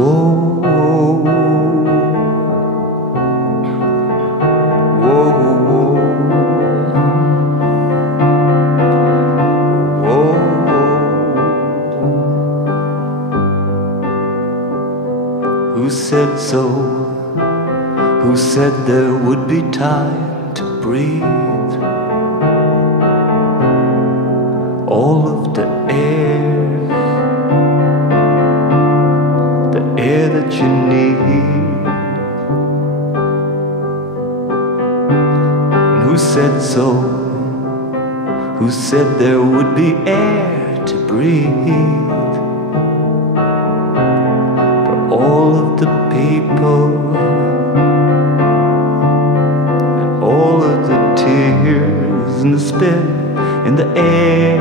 Whoa, whoa, whoa, whoa. Who said so? Who said there would be time to breathe? All of the air that you need. And who said so? Who said there would be air to breathe? For all of the people and all of the tears and the spit in the air,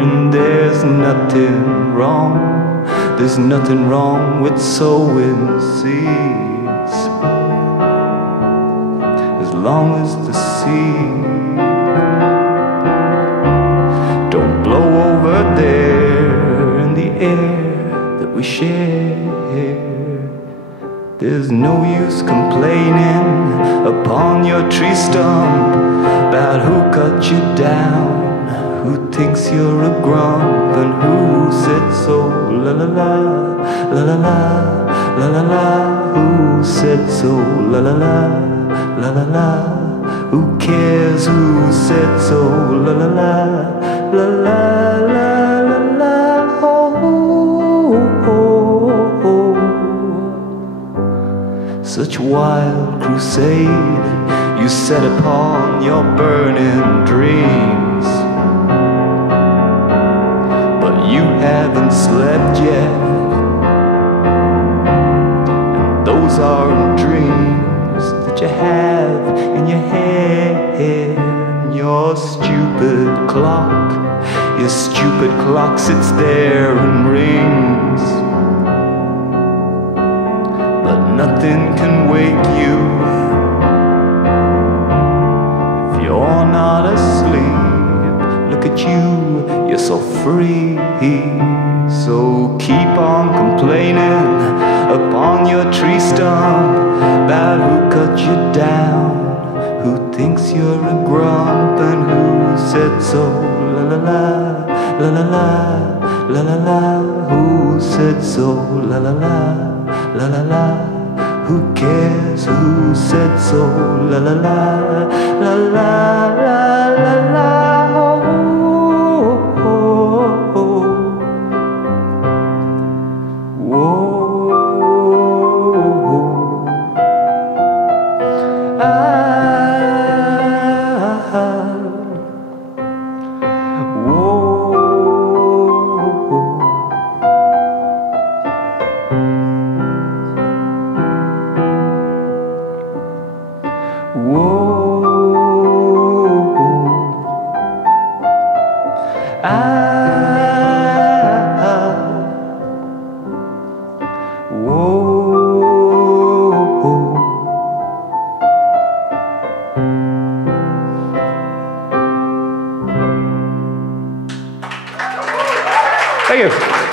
and there's nothing wrong. There's nothing wrong with sowing seeds, as long as the seed don't blow over there in the air that we share. There's no use complaining upon your tree stump about who cut you down, who thinks you're a grump, and who said so. La la la, la la la, la la la. Who said so? La la la, la la la. Who cares who said so? La la la, la la la, la la. Oh, oh, oh. Such wild crusade you set upon your burning dreams, but you haven't slept yet, and those aren't dreams that you have in your head. Your stupid clock sits there and rings, but nothing can wake you if you're not asleep. Look at you, you're so free. So keep on complaining upon your tree stump about who cut you down, who thinks you're a grump, and who said so. La la la, la la la, la la la. Who said so? La la la, la la la. Who cares who said so? La la la, la la la, la la. Oh, oh, oh. Whoa, Thank you.